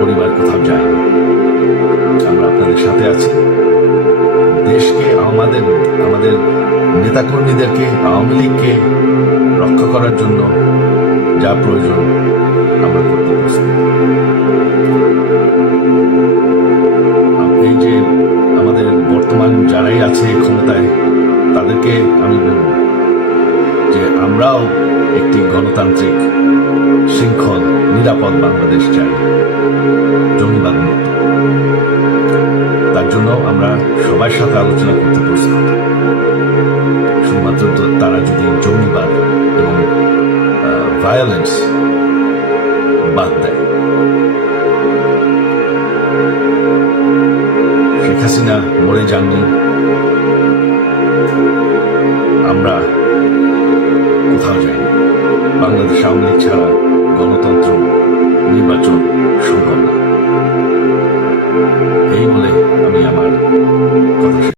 পরিবার কোথাও যায় আমরা আপনাদের সাথে আছি দেশকে আমাদের আমাদের নেতাকর্মীদেরকে আওয়ামী লীগকে রক্ষা করার জন্য যা প্রয়োজন আমরা করতে এই যে আমাদের বর্তমান যারাই আছে ক্ষমতায় তাদেরকে আমি বলব যে আমরাও একটি গণতান্ত্রিক শৃঙ্খল নিরাপদ বাংলাদেশ চাই জঙ্গিবাদ মুক্ত তার জন্য আমরা সবার সাথে আলোচনা করতে প্রস্তুত শুধুমাত্র তারা যদি জঙ্গিবাদ এবং ভায়োলেন্স বাদ দেয় শেখ হাসিনা মরে যাননি আমরা কোথাও যাই বাংলাদেশ আওয়ামী ছাড়া গণতন্ত্র এই বলে আমি আমার